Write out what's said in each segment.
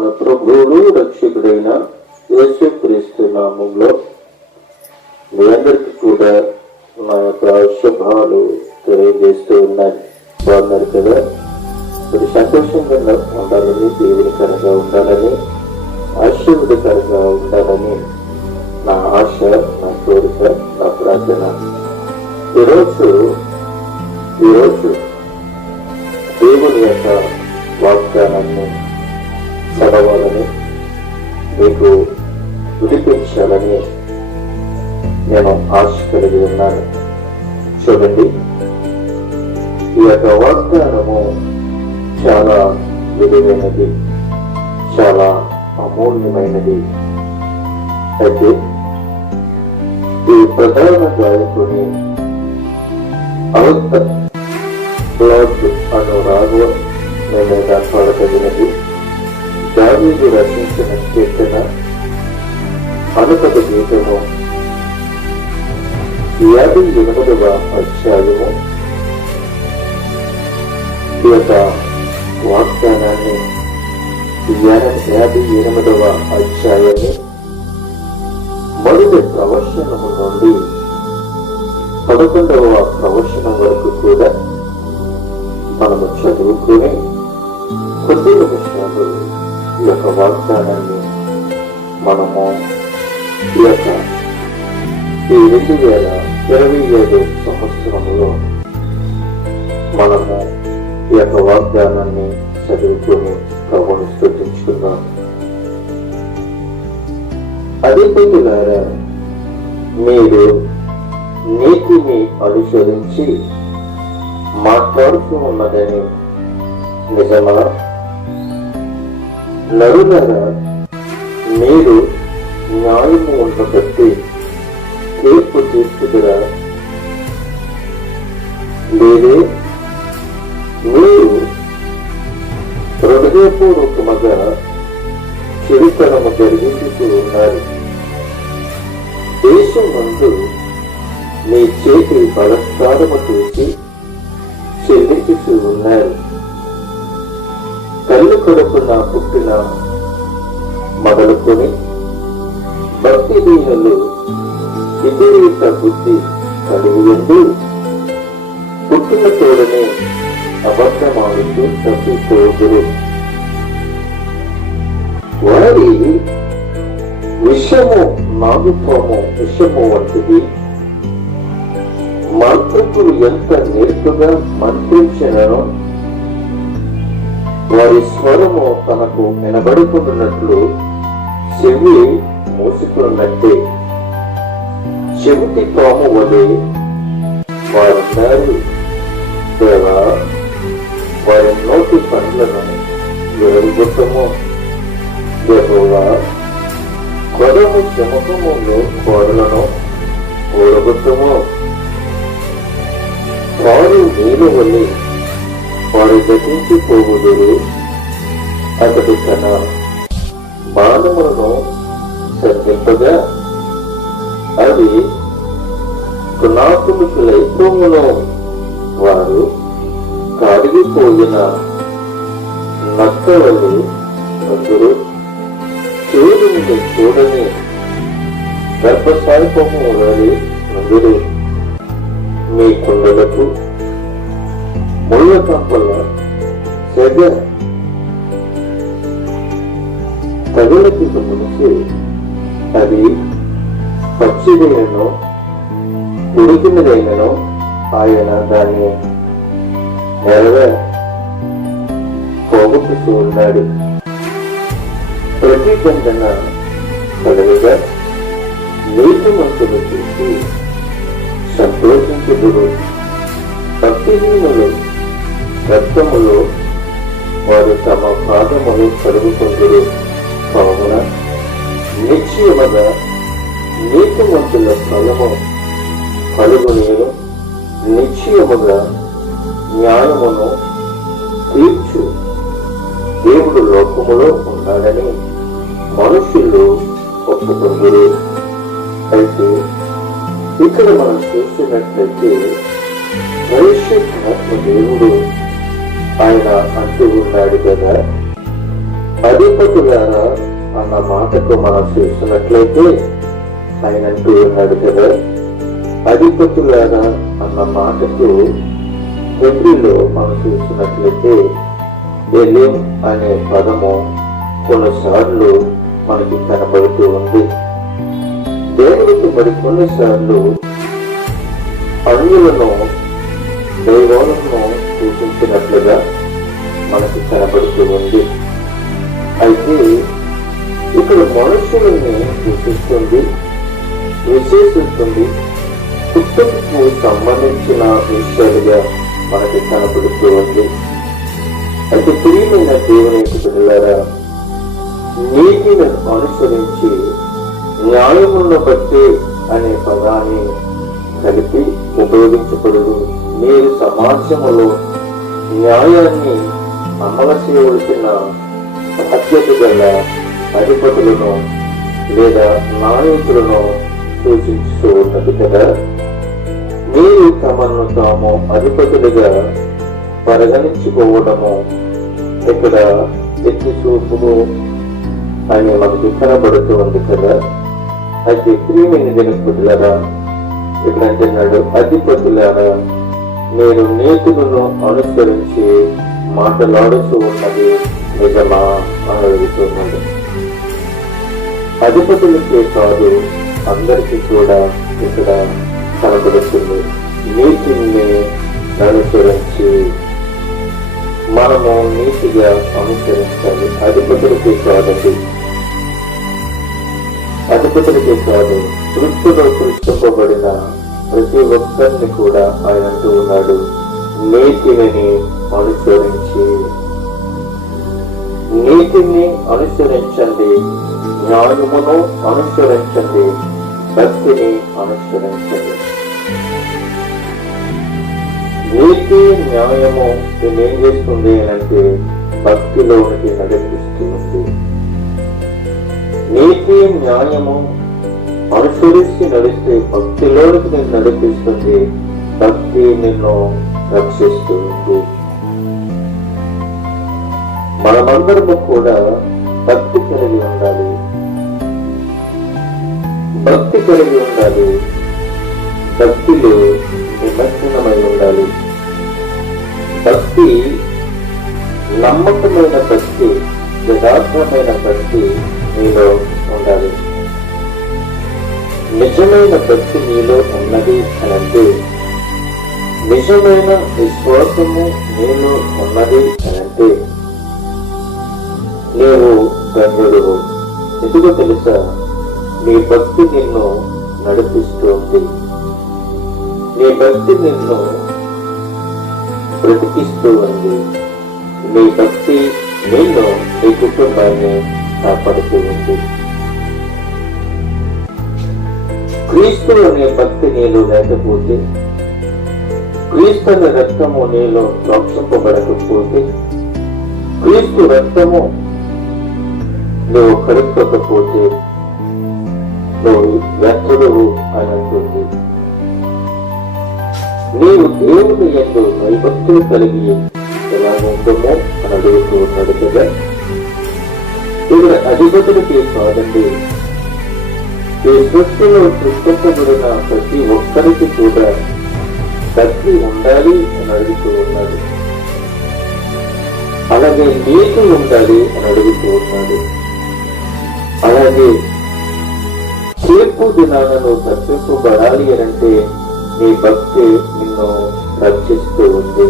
మన ప్రభువును రక్షకుడైన యేసుక్రీస్తు నామములో మీ అందరికీ కూడా నా యొక్క శుభాలు తెలియజేస్తూ ఉన్నాయి. బాగున్నారు కదా? మీరు సంతోషంగా ఉండాలని, దీవెనకరంగా ఉండాలని, ఆశీర్వాదకరంగా ఉండాలని నా ఆశ, నా కోరిక, నా ప్రార్థన. ఈరోజు దేవుని యొక్క వాగ్దానాన్ని చదవాలని, మీకు వినిపించాలని నేను ఆశ కలిగి ఉన్నాను. చూడండి, ఈ యొక్క వాగ్దానము చాలా విలువైనది, చాలా అమూల్యమైనది. అయితే ఈ ప్రధాన గాయకుని అను రాగం మేము పాడగలిగినది. దావీదు రచించిన కీర్తన అనుపద గీతము 58వ అధ్యాయము. ఈ యొక్క వాగ్దానాన్ని 58వ అధ్యాయాన్ని మొదటి ప్రవచనము నుండి 11వ ప్రవచనం వరకు కూడా మనము చదువుకుని కొద్ది నిమిషాలు ఈ యొక్క వాగ్దానాన్ని మనము ఈ 2027 సంవత్సరంలో మనము ఈ యొక్క వాగ్దానాన్ని చదువుకుని ప్రభువుని స్తుతించుకుందాం. అధిపతులారా, మీరు నీతిని అనుసరించి మాట్లాడుతూ ఉన్నదని నిజమా? నరులారా, మీరు న్యాయము ఉండబట్టి తీర్పు తీర్చుదురా? లేదే, మీరు హృదయపూర్వకముగా చెడుతనము జరిగించుతూ ఉన్నారు. దేశం నందు మీ చేతి బలత్కారము చూసి చెల్లించుతూ ఉన్నారు. కళ్ళు కడుపున పుట్టిన మొదలుకొని భక్తి దీనులు విపరీత బుద్ధి కలిగి ఉండి పుట్టిన తోడనే అబద్ధమాడుతూ తప్పిపోదురు. వారి విషము నాగుపాము విషము వంటిది. మంత్రికులు ఎంత నేర్పుగా మంత్రించినను వారి స్వరము తనకు వినబడుకున్నట్లు చెవి మూసుకున్నట్టే. చెవిటి పాము వలె వారున్నారు. దేవా, వారి నోటి పండ్లను వేరుగొట్టము. యెహోవా, కొదము చెమకములో కోరలను ఊరగొట్టము. వారు నీరు వల్లి వారు గతించిపోవుదురు. అతడు తన బాణములను సంధింపగా అవి కునాకులైపోవును. వారు కాడిగిపోయిన నక్కవలు అందరూ చూడుని చూడని గర్భశాల్పము వారి అందరూ. మీ కుండలకు ముళ్ళ కంపల సెగ తగులకి ముంచి అది పచ్చిదైనను ఉడికినదైనను ఆయన దాన్ని పోగొట్టుతూ ఉన్నాడు. ప్రతి గంటన పదవిగా నీటి మంచులు చూసి సంతోషించుదురు. భక్తిహీనులు రక్తములో వారు తమ పాదములు కలుగుకుందురు. కావున నిశ్చయముగా నీతిమంతుల ఫలము కలుగునేను. నిశ్చయముగా న్యాయమును తీర్చు దేవుడు లోకములో ఉన్నాడని మనుషులు ఒప్పుకుందురు. అయితే ఇక్కడ మనం చూసినట్లయితే పరిశుద్ధాత్మ దేవుడు ఆయన అంటూ ఉన్నాడు కదా, అధిపతులారా అన్న మాటకు మనం చూస్తున్నట్లయితే ఆయన అంటూ ఉన్నాడు కదా, అధిపతులారా అన్న మాటకు హెబ్రీలో మనం చూస్తున్నట్లయితే ఎలిం అనే పదము కొన్నిసార్లు మనకి కనబడుతూ ఉంది. దేవుడికి మరి కొన్నిసార్లు అన్యులను దైవాలను సూచించినట్లుగా మనకి కనబడుతూ ఉంది. అయితే ఇక్కడ మనుషులని సూచిస్తుంది, విశేషిస్తుంది, పుట్టుకు సంబంధించిన విషయాలుగా మనకి కనబడుతూ ఉంది. అయితే ప్రియమైన దేవుని బిడ్డలారా, నీతిని అనుసరించి న్యాయములను బట్టి అనే పదాన్ని కలిపి ఉపయోగించబడు. మీరు సమాజంలో న్యాయాన్ని అమలు చేయవలసిన బాధ్యత గల అధిపతులను లేదా నాయకులను సూచిస్తూ ఉన్నది కదా. మీరు తమను తాము అధిపతులుగా పరిగణించుకోవడము ఇక్కడ ఎత్తి చూపులు అని మనకు కనబడుతూ ఉంది కదా. అయితే ప్రియమైన జనకులారా, ఇక్కడ అంటున్నాడు, అధిపతులారా మీరు నీతులను అనుసరించి మాట్లాడుతూ ఉన్నది నిజమా అని అడుగుతున్నాడు. అధిపతులకే కాదు, అందరికీ కూడా ఇక్కడ కనబడుతుంది. నీతిని అనుసరించి మనము నీతిగా అనుసరించాలి. అధిపతులకే కాదండి, అధిపతులకే కాదు, సృష్టిలో సృష్టింపబడిన ప్రతి ఒక్కరిని కూడా ఆయన అంటూ ఉన్నాడు, నీతిని అనుసరించి. నీతిని అనుసరించండి, న్యాయమును అనుసరించండి, భక్తిని అనుసరించండి. నీతి న్యాయము ఏం చేస్తుంది అంటే భక్తిలోనికి నడిపిస్తుంది. నీతి న్యాయము అనుసరిస్తూ నడిస్తే భక్తిలోనికి నేను నడిపిస్తుంది. భక్తి నిన్ను రక్షిస్తుంది. మనమందరము కూడా భక్తి కలిగి ఉండాలి, భక్తి కలిగి ఉండాలి, భక్తిలో నిమగ్నమై ఉండాలి. భక్తి నమ్మకమైన భక్తి, యథార్థమైన భక్తి నీలో ఉండాలి. నిజమైన భక్తి నీలో ఉన్నది అని అంటే, నిజమైన విశ్వాసము నీలో ఉన్నది అని అంటే నీవు ధన్యుడువు. ఎందుకో తెలుసా, నీ భక్తి నిన్ను నడిపిస్తుంది, నీ భక్తి నిన్ను బ్రతికిస్తూ ఉంది, నీ భక్తి నిన్ను నీ కుటుంబాన్ని కాపాడుతూ ఉంది. క్రీస్తు అనే భక్తి నీలో లేకపోతే, క్రీస్తు అనే రక్తము నీలో రక్షింపబడకపోతే, క్రీస్తు రక్తము నువ్వు కడుక్కోకపోతే నువ్వు వ్యర్థుడు అని అంటుంది. నీవు దేవుని యందు భయభక్తులు కలిగి ఎలా ఉంటుందో అని అడుగుతూ ఉన్నాడు కదా. ఇక్కడ అధిపతులకి కాదండి, ఈ సృష్టిలో సృష్టించబడిన ప్రతి ఒక్కరికి కూడా భక్తి ఉండాలి అని అడుగుతూ ఉన్నాడు. అలాగే నీతి ఉండాలి అని అడుగుతూ ఉన్నాడు. అలాగే తీర్పు దినాలను తప్పింపబడాలి అంటే నీ భక్తి నిన్ను రక్షిస్తూ ఉంది.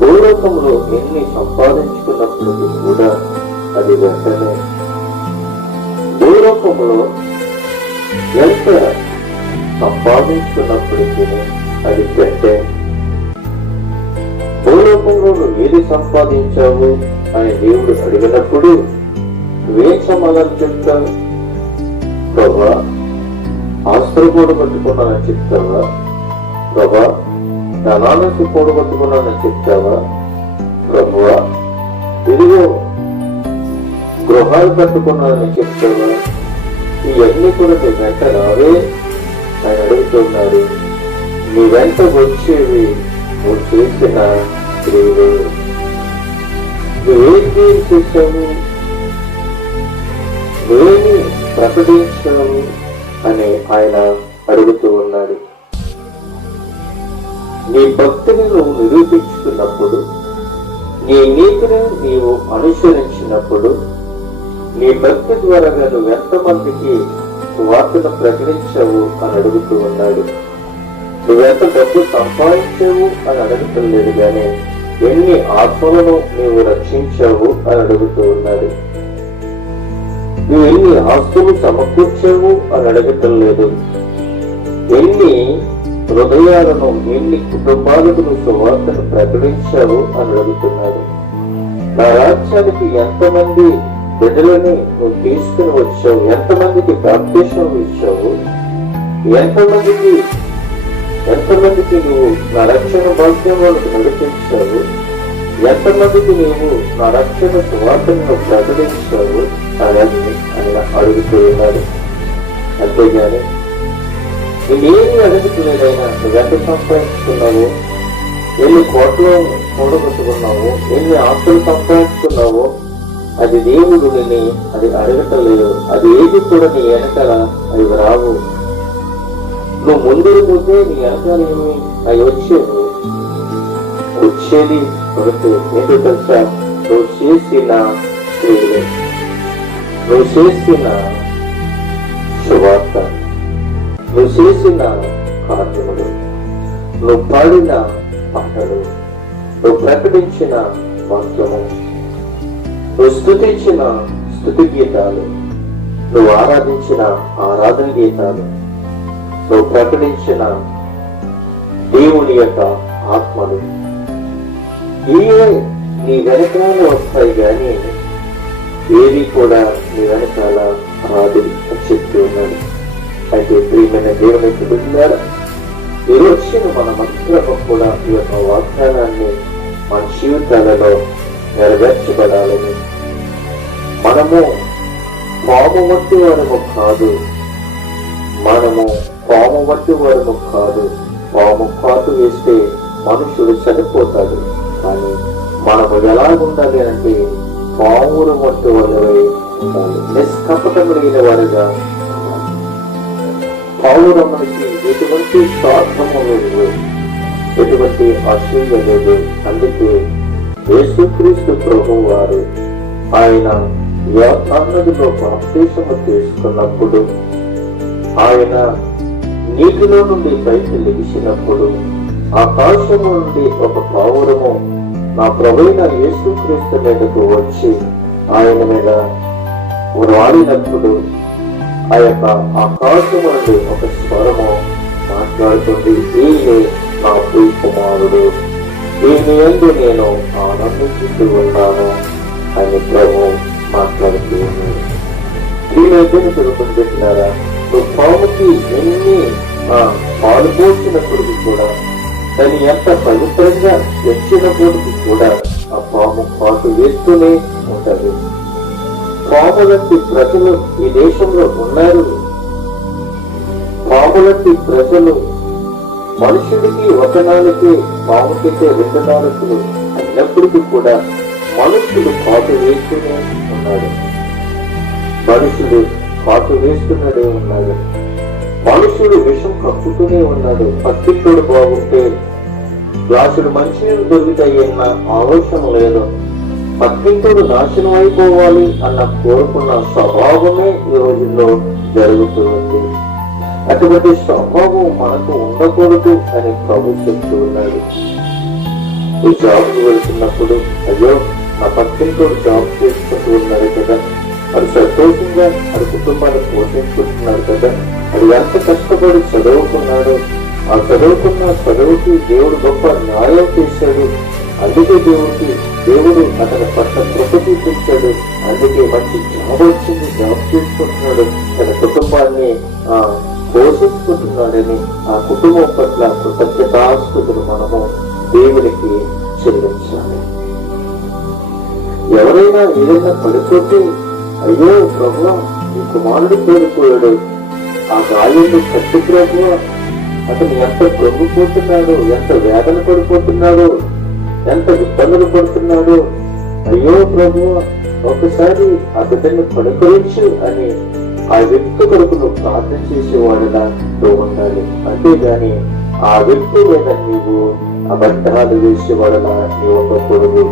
భూలోకంలో ఎన్ని సంపాదించుకున్నప్పటికీ కూడా అది వెంటనే, భూలోకంలో ఎంత సంపాదించుకున్నప్పటికీ అది పెట్టే. భూలోకంలో నువ్వు ఏది సంపాదించావు అని దేవుడు అడిగినప్పుడు నువ్వేం సమాధానం చెప్తావు? ప్రభా, ఆస్తులు కూడబట్టుకున్నానని చెప్తావా? ప్రభా, ధనాన్ని కూడబట్టుకున్నానని చెప్తావా? ప్రభువా, ఇదిగో గృహాలు కట్టుకున్నానని చెప్తావా? ఇవన్నీ కూడా నీ వెంట రావే అని అడుగుతున్నాడు. నీ వెంట వచ్చేవి నువ్వు చేసిన క్రియలు. నువ్వేంటి చేశావు, ఏమి ప్రకటించావు అని ఆయన అడుగుతూ ఉన్నాడు. నీ భక్తిని నువ్వు నిరూపించుకున్నప్పుడు, నీ నీతిని నీవు అనుసరించినప్పుడు, నీ భక్తి ద్వారా నువ్వు ఎంతమందికి వార్తను ప్రకటించావు అని అడుగుతూ ఉన్నాడు. నువ్వెంత డబ్బు సంపాదించావు అని అడగటం లేదు, కానీ ఎన్ని ఆత్మలను నీవు రక్షించావు అని అడుగుతూ ఉన్నాడు. నువ్వు ఎన్ని ఆస్తులు సమకూర్చావు అని అడగటం లేదు, ఎన్ని హృదయాలను, ఎన్ని కుటుంబాలకు నువ్వు సువార్తను ప్రకటించావు అని అడుగుతున్నాడు. నా రాజ్యానికి ఎంతమంది బిడ్డలని నువ్వు తీసుకుని వచ్చావు, ఎంతమందికి బాప్తిసం ఇచ్చావు, ఎంతమందికి నువ్వు నా రక్షణ భాగ్యం వాళ్ళకు నడిపించావు, ఎంతమందికి నీవు నా రక్షణ సువార్తను ప్రకటించావు అని ఆయన అడుగుతూ ఉన్నాడు. అంతేగాని నేనేమి అడుగుతులేదైనా నువ్వెంత సంపాదించుకున్నావు, ఎన్ని కోట్లు కూడగొట్టుకున్నావు, ఎన్ని ఆస్తులు సంపాదించుకున్నావో అది దేవుడు నిన్ను అది అడగటం లేదు. అది ఏది కూడా నీ వెనకాల అవి రావు. నువ్వు ముందుకు పోతే నీ వెనకాల ఏమి అవి వచ్చేది కొరకు ఏంటో తెలుసా? నువ్వు చేసిన క్రియలు, నువ్వు చేసిన సువార్త, నువ్వు చేసిన కార్యములు, నువ్వు పాడిన పాటలు, నువ్వు ప్రకటించిన వాక్యము, నువ్వు స్తుతించిన స్తుతి గీతాలు, నువ్వు ఆరాధించిన ఆరాధన గీతాలు, నువ్వు ప్రకటించిన దేవుని యొక్క ఆత్మలు, ఇవే నీ వెనకాల వస్తాయి, కానీ ఏది కూడా నీ వెనకాల రాదు అని చెప్తూ ఉన్నాడు. అయితే ప్రియమైన దేవుని బిడ్డలారా, ఈ రోజున మనమందరం కూడా ఈ యొక్క వాగ్దానాన్ని మన జీవితాలలో నెరవేర్చబడాలని, మనము పాము వంటి వారము కాదు, పాము కాటు వేస్తే మనుషుడు చనిపోతాడు. కానీ మనము ఎలా ఉండాలి అంటే పాములు వంటి వాళ్ళవై ఉండాలి, నిష్కపటమైన వారిగా ఉండాలి. పావురమ్మనికి ఎటువంటి స్వార్థము లేదు, ఎటువంటి అసూయ లేదు. అందుకే యేసుక్రీస్తు ప్రభువు వారు ఆయన యోర్దానులో బాప్తిసము తీసుకున్నప్పుడు, ఆయన నీటిలో నుండి పైకి లెగిసినప్పుడు, ఆకాశము నుండి ఒక పావురము నా ప్రభువైన యేసుక్రీస్తు మీదకు వచ్చి ఆయన మీద వాడినప్పుడు, ఆ యొక్క ఆకాశము నుండి ఒక స్వరము మాట్లాడుతుంది, ఈయనే నా ప్రియ కుమారుడు, ఈయన యందు నేను ఆనందిస్తూ ఉన్నాను అని ప్రభు మాట్లాడుతూ ఉన్నాడు. దీని చదువుకుని పెట్టినారా? నువ్వు పాముకి ఎన్ని పాలు పోసినప్పటికీ కూడా, దాన్ని ఎంత పవిత్రంగా తెచ్చినప్పటికీ కూడా ఆ పాము పాటు వేస్తూనే ఉంటది. పాములంటి ప్రజలు ఈ దేశంలో ఉన్నారు. పాములంటి ప్రజలు మనుషుడికి ఒక నాలుగు, పాముకైతే 2 నాలుగులు అయినప్పటికీ కూడా మనుషుడు పాటు వేస్తూనే ఉన్నాడు. మనుషుడు విషం కప్పుతూనే ఉన్నాడు. పక్కింటోడు బాగుంటే గ్లాసుడు మంచినీళ్ళు దొరుకుతాయన్న ఆలోచన లేదు. పక్కింటోడు నాశనం అయిపోవాలి అన్న కోరుకున్న స్వభావమే ఈ రోజుల్లో జరుగుతూ ఉంది. అటువంటి స్వభావం మనకు ఉండకూడదు అని ప్రభు చెప్తూ ఉన్నాడు. ఈ జాబ్కి వెళ్తున్నప్పుడు, అయ్యో నా పక్కింటోడు జాబ్ చేసుకుంటూ ఉన్నారు కదా, అది సంతోషంగా అది కుటుంబాన్ని పోషించుకుంటున్నారు కదా, అది ఎంత కష్టపడి చదువుకున్నాడు, ఆ చదువుకి దేవుడు గొప్ప న్యాయం చేశాడు, అందుకే దేవుడు అతని పట్ల కృప చూపించాడు, అందుకే మంచి జాబ్ వచ్చింది, జాబ్ చేసుకుంటున్నాడు, తన కుటుంబాన్ని పోషించుకుంటున్నాడని ఆ కుటుంబం పట్ల కృతజ్ఞతాస్తుతులు మనము దేవునికి చెల్లించాలి. ఎవరైనా ఏదైనా పడిపోతే, అయ్యో ప్రభువా ఈ కుమారుడు కోల్పోయాడు, ఆ గాయాన్ని కట్టు ప్రభువా, అతను ఎంత కృంగిపోతున్నాడు, ఎంత వేదన పడిపోతున్నాడు, ఎంత ఇబ్బందులు పడుతున్నాడు, అయ్యో ప్రభువా ఒకసారి ఆ బిడ్డను పడుకోవచ్చు అని ఆ వ్యక్తి కొరకు నువ్వు ప్రార్థన చేసేవాడులా నువ్వు ఉండాలి. అంతేగాని ఆ వ్యక్తి మీద నీవు అబద్ధాలు వేసేవాడులా నీవు ఉండకూడదు.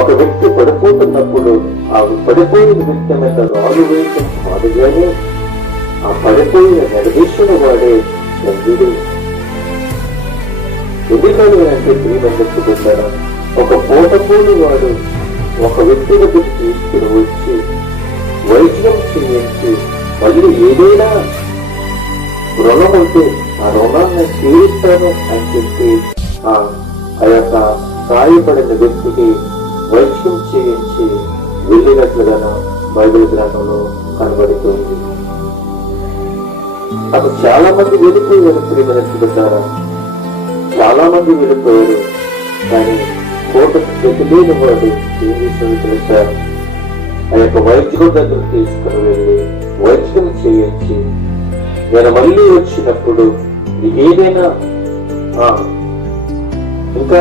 ఒక వ్యక్తి పడిపోతున్నప్పుడు ఆ పడిపోయిన వ్యక్తి మీద రాళ్ళు వేయటం కాదు, కానీ ఆ పడిపోయిన నిలదీసిన వాడే తండ్రుడు. ఎందుకని అంటే ప్రియమందుకుంటారా, ఒక పూటపూడి వాడు ఒక వ్యక్తి దగ్గరికి తీసుకుని వచ్చి వైద్యం చేయించి మళ్ళీ ఏదైనా రుణం ఉంటే ఆ రుణాన్ని తీరుస్తాను అని చెప్పి ఆ యొక్క సాయపడిన వ్యక్తికి వైద్యం చేయించి వెళ్ళినట్లుగా బైబిల్ గ్రంథంలో కనబడుతుంది. అప్పుడు చాలా మంది వెళ్ళిపోయారు ప్రియమందుకుంటారా, చాలా మంది వెళ్ళిపోయారు. కానీ కోటకు తెలియని వాడు ఏం చేశాడు తెలుసా, ఆ యొక్క వైద్యుడి దగ్గర తీసుకుని వెళ్ళి వైద్యం చేయించి నేను మళ్ళీ వచ్చినప్పుడు ఏదైనా ఇంకా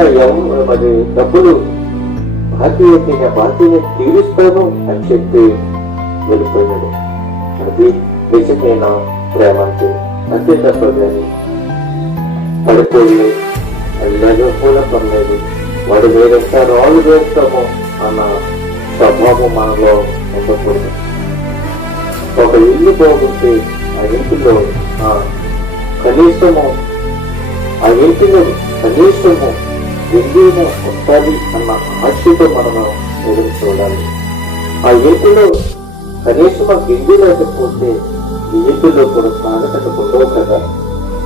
మరి డబ్బులు బాకీ అయితే నా బాకీని తీరుస్తాను అని చెప్పి వెళ్ళిపోయాడు. అది నిజమైన ప్రేమ అంటే. అంతే తప్ప కానీ పడిపోయి లేకపోయినా పర్లేదు, వాడు వేరెంత రాళ్ళు వేస్తామో అన్న స్వభావం మనలో ఉండకూడదు. ఒక ఇల్లు బాగుంటే ఆ ఇంటిలో కనీసము వెండిన వస్తుంది అన్న ఆశతో మనము ఎదురు చూడాలి. ఆ ఇంటిలో కనీసం ఆ గిండి లేకపోతే ఈ ఇంటిలో కూడా సాగటకు ఉండవు కదా.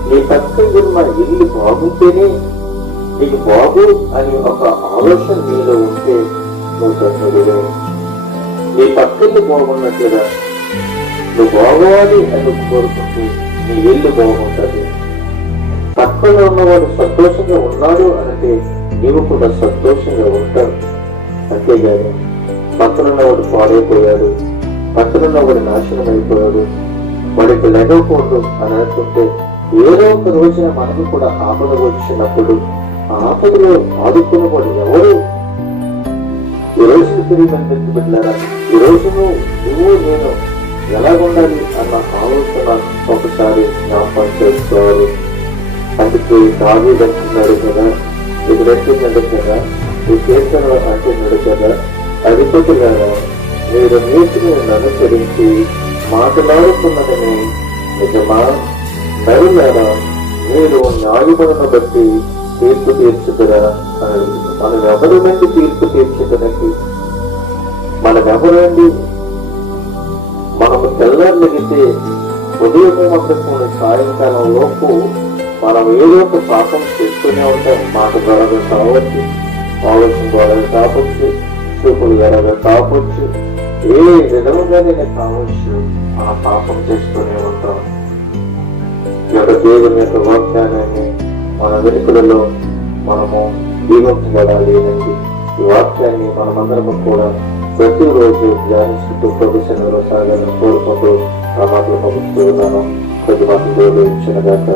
నీ పక్కన ఉన్న ఇల్లు బాగుంటేనే నీకు బాగు అని ఒక ఆలోచన నీలో ఉంటే నువ్వు ధన్యుడివే. నీ పక్కల్ని బాగున్నట్లుగా నువ్వు బాగోవాలి అని కోరుకుంటే నీ ఇల్లు బాగుంటుంది. పక్కన ఉన్నవాడు సంతోషంగా ఉన్నాడు అంటే నీవు కూడా సంతోషంగా ఉంటావు. అంతేగాని పక్కనున్నవాడు పాడైపోయాడు, పక్కనున్నవాడు నాశనం అయిపోయాడు, వాడికి లేకపోదు అని అనుకుంటే ఏదో ఒక రోజున మనకు కూడా ఆపద వచ్చినప్పుడు ఆపదలో ఆదుకున్నవాడు ఎవరు? ఈ రోజు తిరిగి పెట్టారా, ఈ రోజు నువ్వు నేను ఎలా ఉండాలి అన్న ఆలోచన ఒకసారి జ్ఞాపకం చేసుకోవాలి. అందుకే దావీదు అంటున్నాడు కదా, ఇది రెట్టిందంటే కదా, ఈ కీర్తనలో అంటున్నాడు కదా, అధిపతులారా మీరు నీతిని అనుసరించి మాట్లాడుతున్నదని నిజమా? నరులారా మీరు న్యాయములను బట్టి తీర్పు తీర్చుకురా అని. మనం ఎవరి నుండి తీర్పు తీర్చుకునకి, మనం ఎవరండి? మనము తెల్లారితే ఉదయం మొదలుకొని సాయంకాలం లోపు మనం ఏదో ఒక పాపం చేస్తూనే ఉంటాం. మాట ద్వారా కావచ్చు, ఆలోచన ద్వారా కావచ్చు, చూపుల ద్వారా కావచ్చు, ఏ విధంగానే కావచ్చు, ఆ పాపం చేస్తూనే ఉంటాం. ఈ యొక్క దేవుని యొక్క వాగ్దానాన్ని మన వెనుకలలో మనము దీవించబడాలి అండి. ఈ వాక్యాన్ని మనమందరము కూడా ప్రతిరోజు ధ్యానిస్తూ ప్రభుత్వంలో సాగాలని కోరుకుంటూ ఆ మాటలు పంపిస్తూ ఉన్నాను. కొద్ది మాటలు ఇచ్చిన దాకా